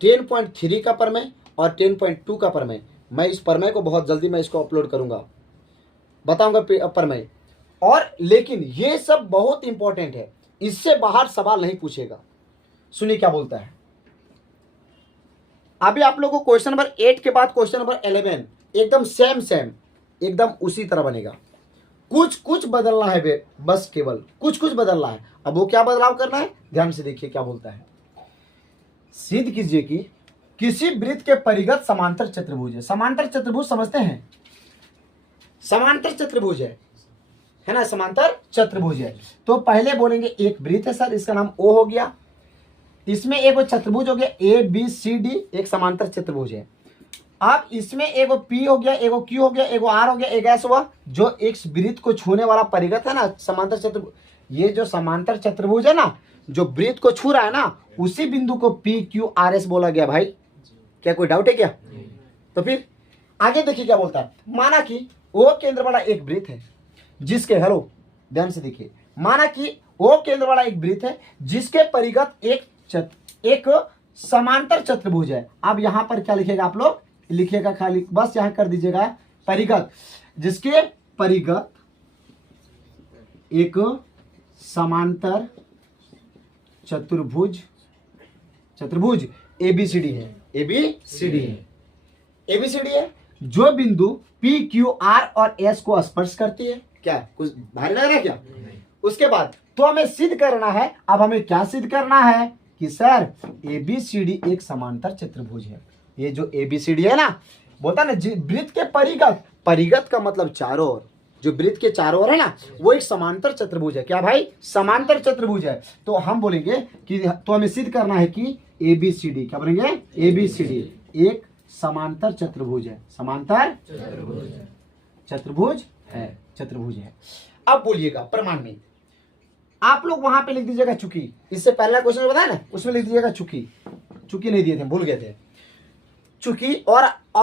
10.3 का परमेय और 10.2 का परमेय। मैं इस परमेय को बहुत जल्दी मैं इसको अपलोड करूंगा, बताऊंगा परमेय। और लेकिन ये सब बहुत इंपॉर्टेंट है, इससे बाहर सवाल नहीं पूछेगा। सुनिए क्या बोलता है। अभी आप लोगों को क्वेश्चन नंबर 8 के बाद क्वेश्चन नंबर 11 एकदम सेम एकदम उसी तरह बनेगा। कुछ कुछ बदलना है बे, बस केवल कुछ कुछ बदलना है। अब वो क्या बदलाव करना है, ध्यान से देखिए क्या बोलता है। सिद्ध कीजिए कि किसी वृत्त के परिगत समांतर चतुर्भुज है। समांतर चतुर्भुज समझते हैं, समांतर चतुर्भुज है ना, समांतर चतुर्भुज है। तो पहले बोलेंगे एक वृत्त है सर, इसका नाम ओ हो गया, इसमें एक चतुर्भुज हो गया ए बी सी डी, एक समांतर चतुर्भुज है। अब इसमें एगो पी हो गया, एगो क्यू हो गया, एगो आर हो गया, एक एस हुआ। जो एक वृत्त को छूने वाला परिगत है ना समांतर चतुर्भुज, ये जो समांतर चतुर्भुज है ना, जो वृत्त को छू रहा है ना, उसी बिंदु को पी क्यू आर एस बोला गया। भाई क्या कोई डाउट है क्या? तो फिर आगे देखिए क्या बोलता है। माना कि ओ केंद्र वाला एक वृत्त है जिसके, हेलो ध्यान से देखिए, माना कि ओ केंद्र वाला एक वृत्त है जिसके परिगत एक समांतर चतुर्भुज है। अब यहां पर क्या लिखेगा आप लोग, लिखिएगा खाली बस यहां कर दीजिएगा परिगत, जिसके परिगत एक समांतर चतुर्भुज एबीसीडी है, एबीसीडी है, एबीसीडी है, जो बिंदु पी क्यू आर और एस को स्पर्श करती है। क्या कुछ भारी लग रहा है क्या? उसके बाद तो हमें सिद्ध करना है। अब हमें क्या सिद्ध करना है कि सर एबीसीडी एक समांतर चतुर्भुज है। ये जो एबीसीडी है ना, बोलता ना वृत्त के परिगत, परिगत का मतलब चारों ओर, जो वृत्त के चारों ओर है ना, वो एक समांतर चतुर्भुज है। क्या भाई? समांतर चतुर्भुज है। तो हम बोलेंगे कि तो हमें सिद्ध करना है कि एबीसीडी, क्या बोलेंगे, एबीसीडी एक समांतर चतुर्भुज है, समांतर चतुर्भुज है। अब बोलिएगा प्रमाण में आप लोग वहां पे लिख दीजिएगा चूंकि, इससे पहला क्वेश्चन बताया ना, उसमें लिख दीजिएगा चूंकि नहीं दिए थे, भूल गए थे चूंकि। और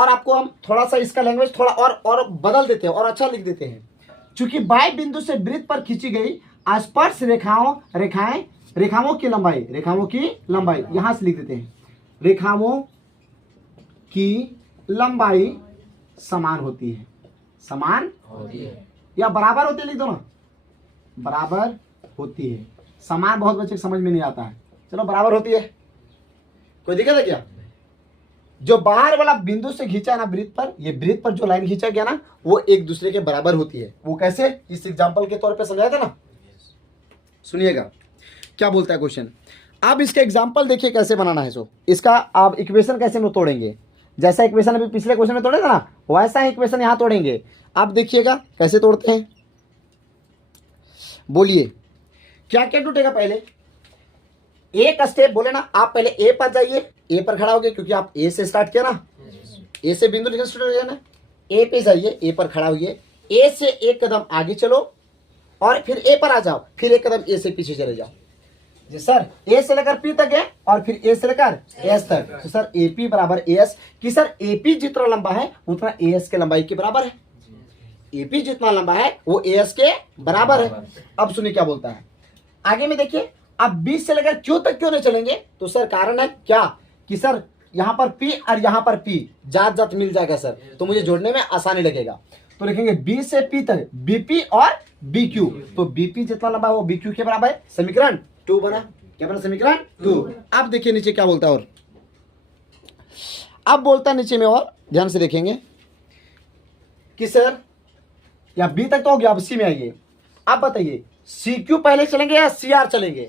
आपको हम थोड़ा सा इसका लैंग्वेज थोड़ा और बदल देते हैं और अच्छा लिख देते हैं। चूंकि बाई बिंदु से वृत्त पर खींची गई स्पर्श रेखाओं की लंबाई यहां से लिख देते हैं, रेखाओं की लंबाई समान होती है, या बराबर होती है, लिख दो ना, बराबर होती है। समान बहुत बच्चे समझ में नहीं आता है, चलो बराबर होती है, कोई दिक्कत है क्या? जो बाहर वाला बिंदु से खींचा ना वृत्त पर, ये वृत्त पर जो लाइन खींचा गया ना, वो एक दूसरे के बराबर होती है। वो कैसे? इस एग्जांपल के तौर पे समझाया था ना, सुनिएगा क्या बोलता है क्वेश्चन। अब इसका एग्जांपल देखिए कैसे बनाना है। सो इसका आप इक्वेशन कैसे में तोड़ेंगे, जैसा इक्वेशन अभी पिछले क्वेश्चन में तोड़े था ना, वैसा ही इक्वेशन यहां तोड़ेंगे। आप देखिएगा कैसे तोड़ते हैं, बोलिए क्या क्या टूटेगा। पहले एक स्टेप बोले ना, आप पहले ए पर जाइए, ए पर खड़ा हो गए क्योंकि आप ए से स्टार्ट किया ना, ए से बिंदु लिखना स्टार्ट हो गया ना, ए पे जाइए, ए पर खड़ा होइए, ए से एक कदम आगे चलो और फिर ए पर आ जाओ, फिर एक कदम ए से पीछे चले जाओ। जी सर, ए से लेकर पी तक है और फिर ए से लेकर एस तक। तो सर एपी बराबर एस, कि सर एपी जितना लंबा है उतना एस के लंबाई के बराबर है। एपी जितना लंबा है वो एस के बराबर है। अब सुनिए क्या बोलता है आगे में, देखिए अब बी से लेकर क्यू तक क्यों नहीं चलेंगे? तो सर कारण है क्या कि सर यहां पर पी और यहां पर पी जात मिल जाएगा सर, तो मुझे जोड़ने में आसानी लगेगा। तो लिखेंगे बी से पी तक बीपी और बीक्यू, तो बीपी जितना लंबा है वो बीक्यू के बराबर है। समीकरण 2 बना, क्या बना? समीकरण 2। अब देखिए नीचे क्या बोलता है, और अब बोलता है नीचे में, और ध्यान से देखेंगे कि सर या बी तक तो हो गया, अब सी में आइए। अब बताइए सी क्यू पहले चलेंगे या सी आर चलेंगे?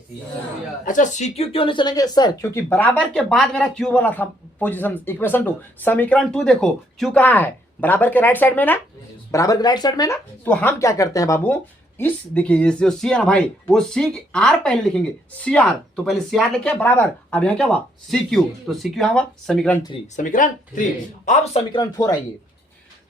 अच्छा सी क्यू क्यों नहीं चलेंगे सर? क्योंकि बराबर के बाद मेरा क्यू वाला था पोजीशन, इक्वेशन 2, समीकरण 2 देखो क्यू कहाँ है? बराबर के राइट साइड में ना, बराबर के राइट साइड में ना। तो हम क्या करते हैं बाबू, इस देखिए ये जो सी है ना भाई, वो सी आर पहले लिखेंगे, सी आर, तो पहले सी आर लिखे बराबर, अब यहाँ क्या हुआ? सी क्यू, तो सी क्यू यहाँ हुआ समीकरण 3, समीकरण 3। अब समीकरण 4 आइए।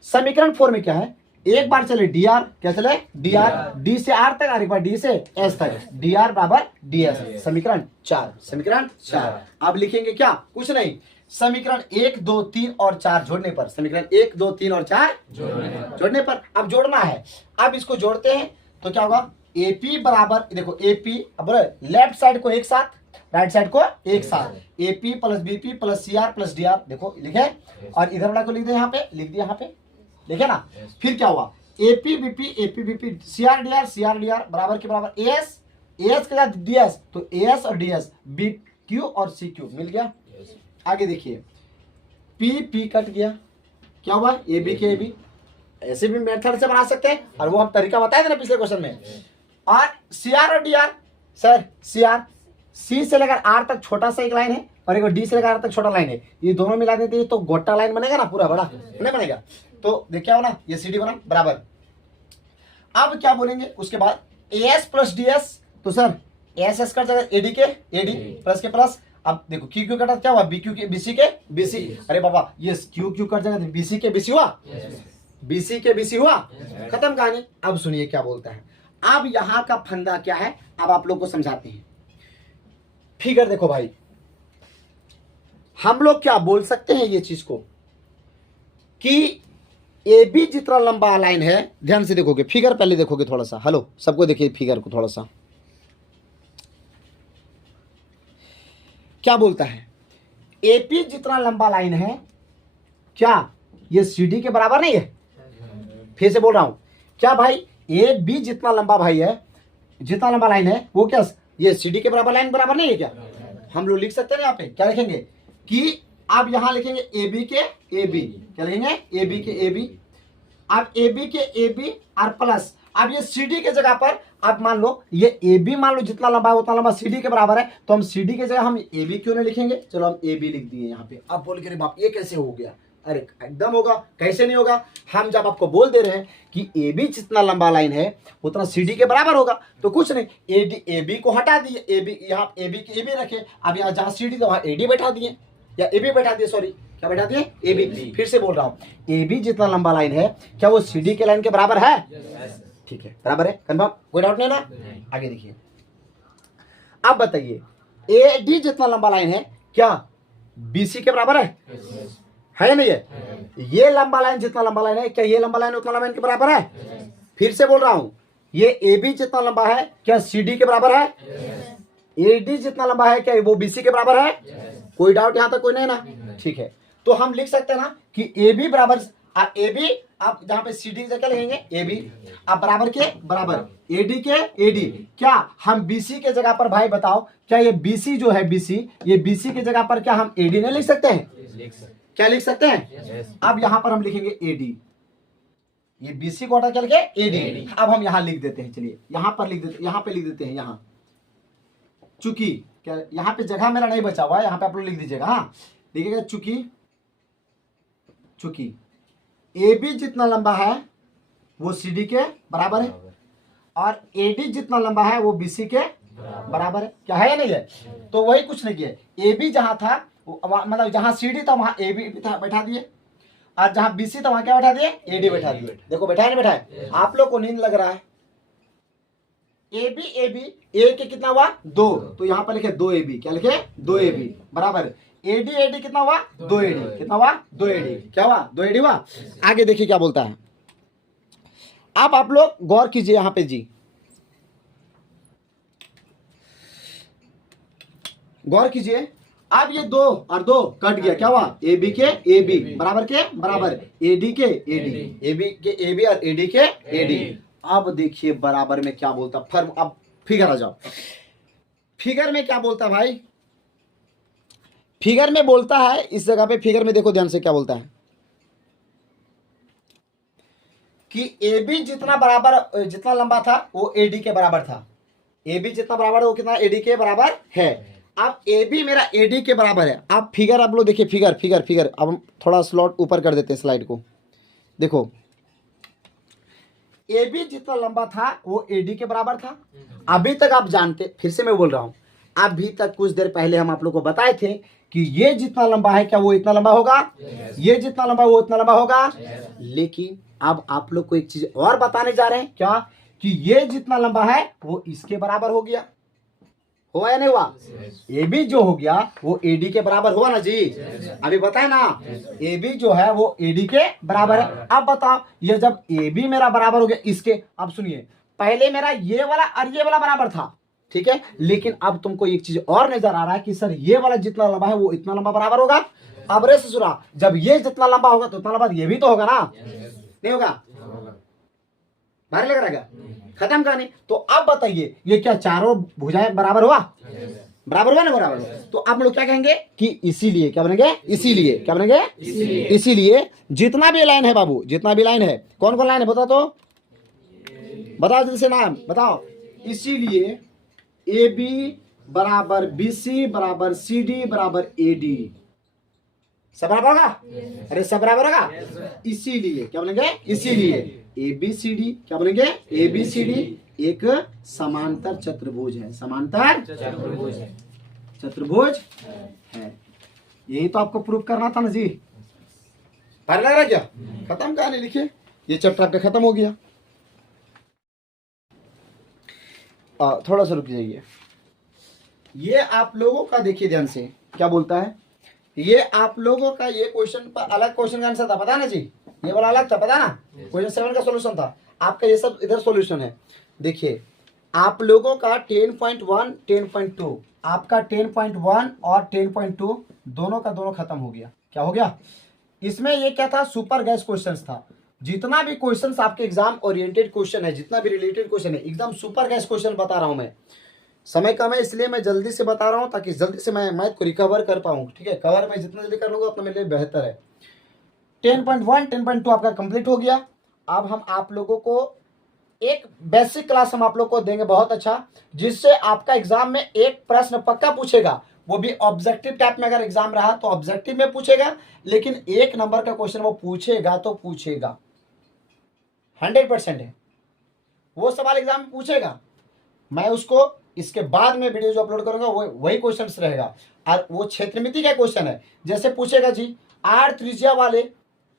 समीकरण 4 में क्या है? एक बार चले डी आर, क्या चले? डी आर, डी से आर तक और एक बार डी से एस तक, डी आर बराबर डी एस, समीकरण 4, समीकरण 4। अब लिखेंगे क्या? कुछ नहीं, समीकरण 1 2 3 और 4 जोड़ने पर, समीकरण 1 2 3 और 4 जोड़ने पर। अब जोड़ना है, अब इसको जोड़ते हैं तो क्या होगा? एपी बराबर, देखो एपी, अब लेफ्ट साइड को एक साथ, राइट साइड को एक साथ, AP plus BP plus C R plus D R, देखो लिखे, और इधर वाला को लिख दे, यहाँ पे लिख दिया, यहाँ पे देखे ना। फिर क्या हुआ? AP BP C R D R बराबर के बराबर एस के साथ डी एस, तो एस और डी एस, बी क्यू और सी क्यू मिल गया। आगे देखिए पी कट गया, क्या हुआ? ए बी के ए बी, ऐसे भी मेथड से बना सकते हैं, और वो हम तरीका बताए थे ना पिछले क्वेश्चन में। और सी आर और D R, sir C R, C से लेकर आर तक छोटा सा एक लाइन है, और एक डी से लेकर आर तक छोटा लाइन है, ये दोनों मिला देते हैं तो गोटा लाइन बनेगा ना, पूरा बड़ा नहीं बनेगा। तो देखिए क्या बना, ये सी डी बना बराबर। अब क्या बोलेंगे उसके बाद, ए एस प्लस डी एस, तो सर एस एस कर जाएगा एडी के एडी प्लस के प्लस। अब देखो क्यू क्यू कटा क्या हुआ, बी क्यू के बीसी के बीसी, अरे बाबा ये क्यू क्यू कट जाएगा, बीसी के बीसी हुआ, बीसी के बीसी हुआ, खत्म कहानी। अब सुनिए क्या बोलता है, अब यहां का फंदा क्या है, अब आप लोग को समझाते हैं। फिगर देखो भाई, हम लोग क्या बोल सकते हैं ये चीज को कि ए बी जितना लंबा लाइन है, ध्यान से देखोगे, फिगर पहले देखोगे थोड़ा सा, हेलो सबको देखिए फिगर को थोड़ा सा, क्या बोलता है, एपी जितना लंबा लाइन है, क्या ये सीडी के बराबर नहीं है? फिर से बोल रहा हूं, क्या भाई ए बी जितना लंबा भाई है, जितना लंबा लाइन है वो क्या ये सीडी के बराबर लाइन बराबर नहीं है क्या? हम लोग लिख सकते हैं यहाँ पे, क्या लिखेंगे कि आप यहां लिखेंगे ए बी के ए बी, क्या लिखेंगे ए बी के ए बी, अब ए बी के ए बी और प्लस, अब ये सी डी के जगह पर आप मान लो ये ए बी मान लो जितना लंबा है उतना लंबा सी डी के बराबर है, तो हम सी डी के जगह हम ए बी क्यों नहीं लिखेंगे, चलो हम ए बी लिख दिए यहाँ पे। अब बोल के रे बाप ये कैसे हो गया, अरे एकदम होगा, कैसे नहीं होगा, हम जब आपको बोल दे रहे हैं कि ए बी जितना लंबा लाइन है उतना सी डी के बराबर होगा, तो कुछ नहीं ए बी को हटा दिए, ए बी यहाँ ए बी के ए बी रखे, अब यहाँ जहाँ सी डी तो वहाँ ए डी बैठा दिए, या ए बी बैठा दिए, सॉरी क्या बैठा दिए ए बी। फिर से बोल रहा हूँ, ए बी जितना लंबा लाइन है क्या वो सी डी के लाइन के बराबर है? ठीक है बराबर है, कंफर्म, कोई डाउट नहीं ना। आगे देखिए, अब बताइए ए डी जितना लंबा लाइन है क्या बीसी के बराबर है या नहीं है? ये लंबा लाइन जितना लंबा लाइन है क्या ये लंबा लाइन उतना लंबा लाइन के बराबर है? फिर से बोल रहा हूं, ये ए बी जितना लंबा है क्या सी डी के बराबर है? ए डी जितना लंबा है क्या वो बीसी के बराबर है? कोई डाउट यहां तक कोई नहीं ना? ठीक है, तो हम लिख सकते हैं ना कि ए बी बराबर ए बी, आप जहां पे सी डी जगह लिखेंगे ए बी, आप बराबर के बराबर ए डी के ए डी, क्या हम बीसी के जगह पर भाई बताओ क्या ये बीसी जो है बीसी, ये बीसी के जगह पर क्या हम ए डी नहीं लिख सकते हैं? क्या लिख सकते हैं? अब यहां पर हम लिखेंगे ए डी, ये बीसी को हटा क्या लिखे ए डी। अब हम यहां लिख देते हैं, चलिए यहां पर लिख देते, यहां पे लिख देते हैं, यहां चूंकि क्या यहां पे जगह मेरा नहीं बचा हुआ है, यहां पे आप लोग लिख दीजिएगा, हाँ लिखिएगा चूंकि ए बी जितना लंबा है वो सी डी के बराबर है, और ए डी जितना लंबा है वो बी सी के बराबर है, क्या है या नहीं है? तो वही कुछ नहीं किया, ए बी जहां था मतलब जहां सी डी था वहां ए बी बैठा दिए, और जहां बी सी था वहां क्या बैठा दिए ए डी बैठा दिए। देखो बैठा है नहीं बैठा है? आप लोग को नींद लग रहा है, ए बी ए के कितना हुआ 2, तो यहां पर लिखे 2 ए बी, क्या लिखे 2 ए बी बराबर ए डी कितना हुआ 2 ए डी, कितना हुआ 2 ए डी, क्या हुआ 2 ए डी हुआ। आगे देखिए क्या बोलता है, अब आप लोग गौर कीजिए यहां पे जी, गौर कीजिए, अब ये 2 और 2 कट गया, क्या हुआ ए बी के ए बी बराबर के बराबर ए डी के ए डी, ए बी के ए बी और ए डी के ए डी। अब देखिए बराबर में क्या बोलता फर्म, अब फिगर आ जाओ, फिगर में क्या बोलता भाई, फिगर में बोलता है इस जगह पे, फिगर में देखो ध्यान से क्या बोलता है कि ए बी जितना बराबर जितना लंबा था वो ए डी के बराबर था, ए बी जितना बराबर है वो कितना ए डी के बराबर है। अब ए बी मेरा ए डी के बराबर है, अब फिगर आप लोग देखिए, फिगर अब हम थोड़ा स्लॉट ऊपर कर देते हैं स्लाइड को, देखो ए बी जितना लंबा था वो ए डी के बराबर था। अभी तक आप जानते, फिर से मैं बोल रहा हूं, अभी तक कुछ देर पहले हम आप लोग को बताए थे कि ये जितना लंबा है क्या वो इतना लंबा होगा, ये जितना लंबा है वो इतना लंबा होगा। लेकिन अब आप लोग को एक चीज और बताने जा रहे हैं, क्या कि ये जितना लंबा है वो इसके बराबर हो गया, हुआ या नहीं हुआ? ए बी जो हो गया वो ए डी के बराबर हुआ ना जी, अभी बताए ना, ए बी जो है वो ए डी के बराबर है। अब बताओ ये जब ए बी मेरा बराबर हो गया इसके, अब सुनिए पहले मेरा ये वाला और ये वाला बराबर था, ठीक है, लेकिन अब तुमको एक चीज और नजर आ रहा है कि सर ये वाला जितना लंबा है वो इतना लंबा बराबर होगा। अब रे ससुरा, जब ये जितना लंबा होगा तो उतना लंबा ये भी तो होगा ना, नहीं होगा? भारी लग रहा है, खत्म कहानी। तो अब बताइए ये क्या चारों भुजाएं बराबर हुआ? बराबर हुआ ना, बराबर हुआ। तो आप लोग क्या कहेंगे कि इसीलिए, क्या बनेंगे, इसीलिए, क्या बनेंगे, इसीलिए जितना भी लाइन है बाबू, जितना भी लाइन है, कौन कौन लाइन है बताओ, तो बताओ जल्दी से नाम बताओ। इसीलिए ए बी बराबर बी सी बराबर सी डी बराबर ए डी, सब बराबर होगा, अरे सब बराबर होगा। इसीलिए क्या बोलेंगे, इसीलिए ए बी सी डी, क्या बोलेंगे, ए बी सी डी एक समांतर चतुर्भुज है, समांतर चतुर्भुज है। यही तो आपको प्रूफ करना था ना जी। भारी लग रहा है क्या? खत्म कहानी लिखिए, ये चैप्टर आपका खत्म हो गया। थोड़ा सा रुक जाइए, ये आप लोगों का देखिए ध्यान से क्या बोलता है। ये आप लोगों का ये क्वेश्चन पर अलग क्वेश्चन का आंसर था, पता ना जी, ये वाला अलग था, पता ना, क्वेश्चन 7 का सॉल्यूशन था, आपका ये सब इधर सॉल्यूशन है। देखिए आप लोगों का 10.1 10.2, आपका 10.1 और 10.2 दोनों का दोनों खत्म हो गया। क्या हो गया? इसमें ये क्या था, सुपर गैस क्वेश्चंस था। जितना भी क्वेश्चंस आपके एग्जाम ओरिएंटेड क्वेश्चन है, जितना भी रिलेटेड क्वेश्चन है, एकदम सुपर गैस क्वेश्चन बता रहा हूं मैं। समय कम है इसलिए मैं जल्दी से बता रहा हूं, ताकि जल्दी से मैं मैथ को रिकवर कर पाऊं। ठीक है, कवर मैं जितना जल्दी कर लूंगा उतना मेरे लिए बेहतर है। 10.1 10.2 आपका कंप्लीट हो गया। अब हम आप लोगों को एक बेसिक क्लास हम आप लोग को देंगे बहुत अच्छा, जिससे आपका एग्जाम में एक प्रश्न पक्का पूछेगा, वो भी ऑब्जेक्टिव टाइप में। अगर एग्जाम रहा तो ऑब्जेक्टिव में पूछेगा, लेकिन 1 नंबर का क्वेश्चन वो पूछेगा तो पूछेगा, 100% है वो सवाल एग्जाम में पूछेगा। मैं उसको इसके बाद में वीडियो जो अपलोड करूंगा वो वही क्वेश्चन रहेगा। और वो क्षेत्रमिति का क्वेश्चन है, जैसे पूछेगा जी आर त्रिज्या वाले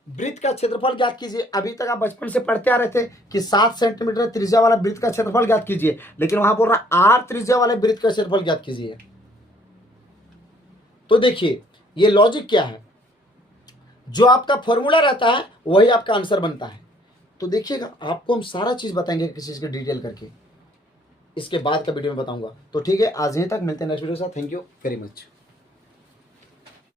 वृत्त का क्षेत्रफल ज्ञात कीजिए। अभी तक आप बचपन से पढ़ते आ रहे थे कि 7 सेंटीमीटर त्रिज्या वाला वृत्त का क्षेत्रफल ज्ञात कीजिए, लेकिन वहां बोल रहा आर त्रिज्या वाले वृत्त का क्षेत्रफल ज्ञात कीजिए। तो देखिए ये लॉजिक क्या है, जो आपका फॉर्मूला रहता है वही आपका आंसर बनता है। तो देखिएगा आपको हम सारा चीज बताएंगे किसी चीज की डिटेल करके, इसके बाद का वीडियो में बताऊंगा। तो ठीक है, आज यहीं तक, मिलते हैं नेक्स्ट वीडियो के साथ। Thank you very much.